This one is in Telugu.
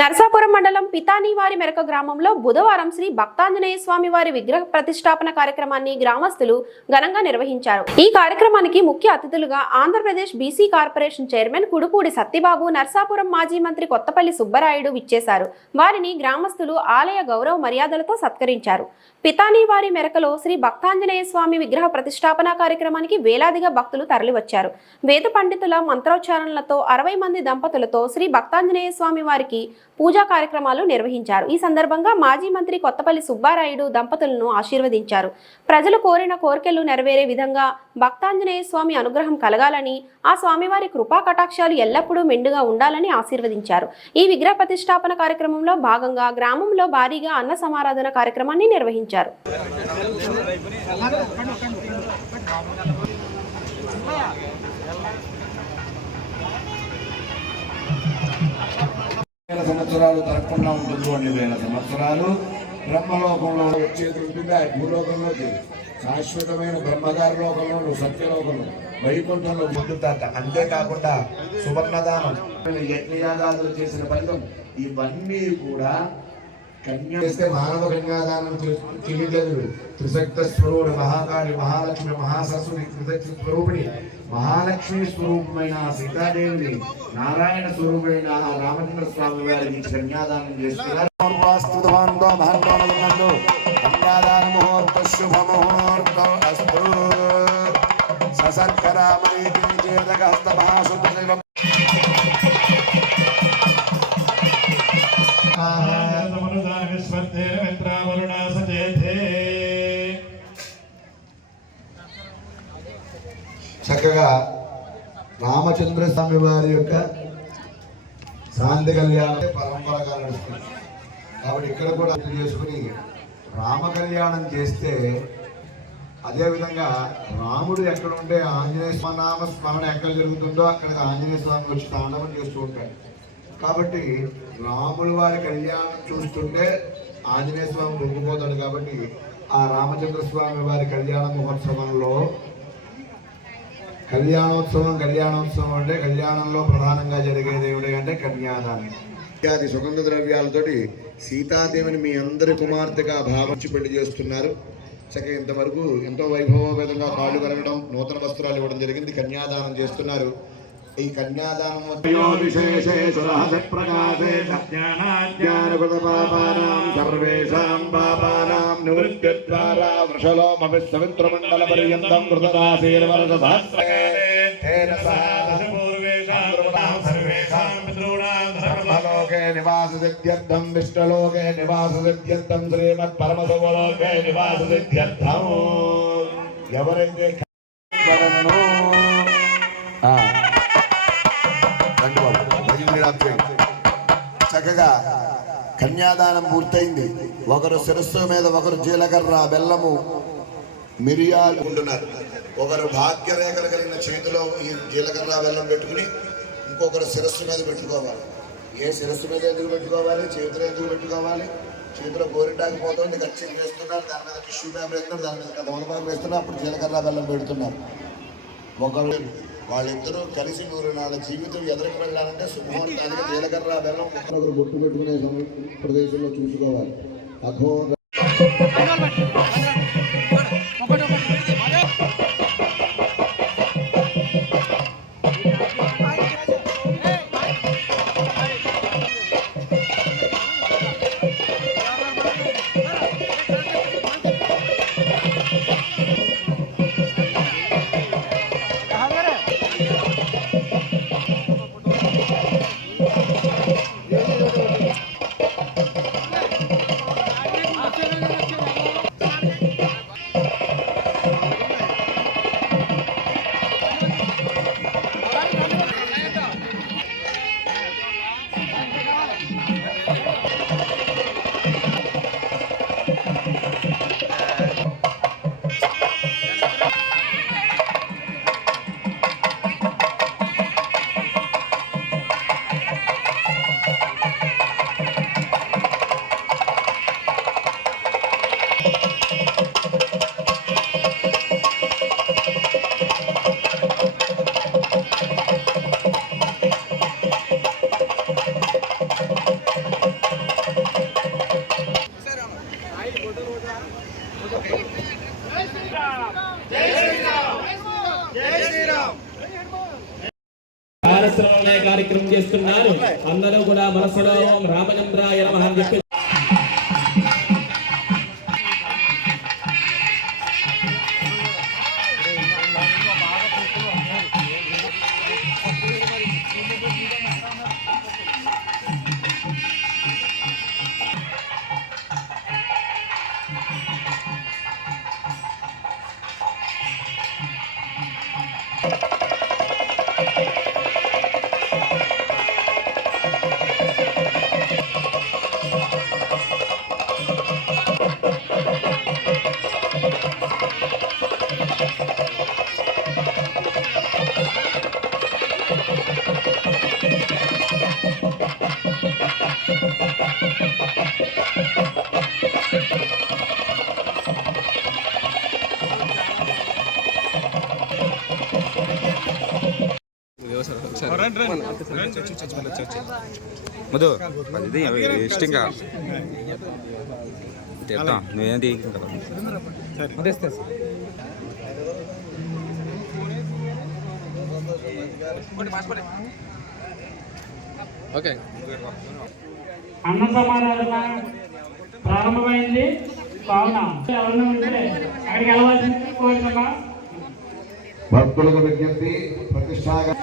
నరసాపురం మండలం పితానీవారి మెరక గ్రామంలో బుధవారం శ్రీ భక్తాంజనేయ స్వామి వారి విగ్రహ ప్రతిష్టాపన కార్యక్రమాన్ని గ్రామస్తులు ఘనంగా నిర్వహించారు. ఈ కార్యక్రమానికి ముఖ్య అతిథులుగా Andhra Pradesh BC corporation chairman Kudupudi Satyababu, Narasapuram మాజీ మంత్రి కొత్తపల్లి సుబ్బరాయుడు విచ్చేశారు. వారిని గ్రామస్తులు ఆలయ గౌరవ మర్యాదలతో సత్కరించారు. పితానీవారి మెరకలో శ్రీ భక్తాంజనేయ స్వామి విగ్రహ ప్రతిష్టాపన కార్యక్రమానికి వేలాదిగా భక్తులు తరలివచ్చారు. వేద పండితుల మంత్రోచ్చారణలతో 60 మంది దంపతులతో శ్రీ భక్తాంజనేయ స్వామి వారికి పూజా కార్యక్రమాలు నిర్వహించారు. ఈ సందర్భంగా మాజీ మంత్రి కొత్తపల్లి సుబ్బారాయుడు దంపతులను ఆశీర్వదించారు. ప్రజలు కోరిన కోరికలు నెరవేరే విధంగా భక్తాంజనేయ స్వామి అనుగ్రహం కలగాలని, ఆ స్వామివారి కృపా కటాక్షాలు ఎల్లప్పుడూ మెండుగా ఉండాలని ఆశీర్వదించారు. ఈ విగ్రహ ప్రతిష్టాపన కార్యక్రమంలో భాగంగా గ్రామంలో భారీగా అన్న సమారాధన కార్యక్రమాన్ని నిర్వహించారు. సంవత్సరాలు తరగకుండా ఉంటుంది. 2000 సంవత్సరాలు బ్రహ్మలోకంలో వచ్చేది ఉంటుంది. ఆ భూలోకంలోకి శాశ్వతమైన బ్రహ్మగారి లోకంలో, సత్యలోకంలో, వైకుంఠంలో పొందుతారట. అంతేకాకుండా సువర్ణదానం, యజ్ఞయాగాదులు చేసిన ఫలితం ఇవన్నీ కూడా కన్యా చేస్తే మానవ కన్యాదానం తెలియలేదు. త్రిశక్త స్వరూపుడు మహాకాళి, మహాలక్ష్మి, మహాసరస్వతి, త్రిశక్తి స్వరూపిణి, మహాలక్ష్మి స్వరూపమైన సీతాదేవిని, నారాయణ స్వరూపమైన రామచంద్ర స్వామి వారిని కన్యాదానం చేస్తున్నారు. చక్కగా రామచంద్ర స్వామి వారి యొక్క శాంతి కళ్యాణం పరంపరగా నడుస్తుంది. కాబట్టి ఇక్కడ కూడా చేసుకుని రామ కళ్యాణం చేస్తే, అదేవిధంగా రాముడు ఎక్కడ ఉంటే ఆంజనేయ స్మరణ స్మరణ ఎక్కడ జరుగుతుందో అక్కడికి ఆంజనేయ స్వామి వచ్చి తాండవం చేస్తూ ఉంటాడు. కాబట్టి రాముల వారి కళ్యాణం చూస్తుంటే ఆంజనేయ స్వామి పొంగిపోతాడు. కాబట్టి ఆ రామచంద్ర స్వామి వారి కళ్యాణ మహోత్సవంలో కళ్యాణోత్సవం అంటే కళ్యాణంలో ప్రధానంగా జరిగేది ఏమిటి అంటే కన్యాదానం. ఇత్యాది సుగంధ ద్రవ్యాలతోటి సీతాదేవిని మీ అందరి కుమార్తెగా భావించి పెళ్లి చేస్తున్నారు. చక్కగా ఇంతవరకు ఎంతో వైభవోపేతంగా కాళ్ళు కలగడం, నూతన వస్త్రాలు ఇవ్వడం జరిగింది. కన్యాదానం చేస్తున్నారు. ఈ కన్యాదానం నివాససిద్ధ్యర్థం, విష్ణులోకే నివాససిద్ధ్యర్థం, శ్రీమత్ పరమశివలోకే నివాససిద్ధ్యర్థం. ఎవరైతే చక్కగా కన్యాదానం పూర్తయింది. ఒకరు శిరస్సు మీద ఒకరు జీలకర్ర, బెల్లము, మిరియాలు ఉంటున్నారు. ఒకరు భాగ్యరేఖలు కలిగిన చేతిలో ఈ జీలకర్ర బెల్లం పెట్టుకుని ఇంకొకరు శిరస్సు మీద పెట్టుకోవాలి. ఏ శిరస్సు మీద ఎందుకు పెట్టుకోవాలి, చేతిలో ఎందుకు పెట్టుకోవాలి? చేతిలో గోరింటాకి పోతుంది, ఖర్చు వేస్తున్నారు, దాని మీద టిష్యూ పేపర్ వేస్తున్నారు, దాని మీద తమలపాకు వేస్తున్నారు, అప్పుడు జీలకర్ర బెల్లం పెడుతున్నారు. ఒకరు వాళ్ళిద్దరూ కలిసి 100 నాళ్ళ జీవితం ఎదురుకు వెళ్ళాలంటే శుభముహూర్తానికి జీలకర్ర బెల్లం ఒకరు బొట్టు పెట్టుకునే ప్రదేశంలో చూసుకోవాలి. అఘోర చేస్తున్నారు. అందరూ కూడా మనసులో ఓం రామచంద్రాయ నమః అని చెప్పి మధు అది ఇష్టంగా చెప్తాం నువ్వేం తీయకుండా ఓకే అన్న సమారాధన ప్రారంభమైంది. కావున ఎవరైనా ఉంటే అక్కడికి వెళ్ళవలసింది కోరుతున్నా. భక్తులకు విజ్ఞప్తి, ప్రతిష్టాగా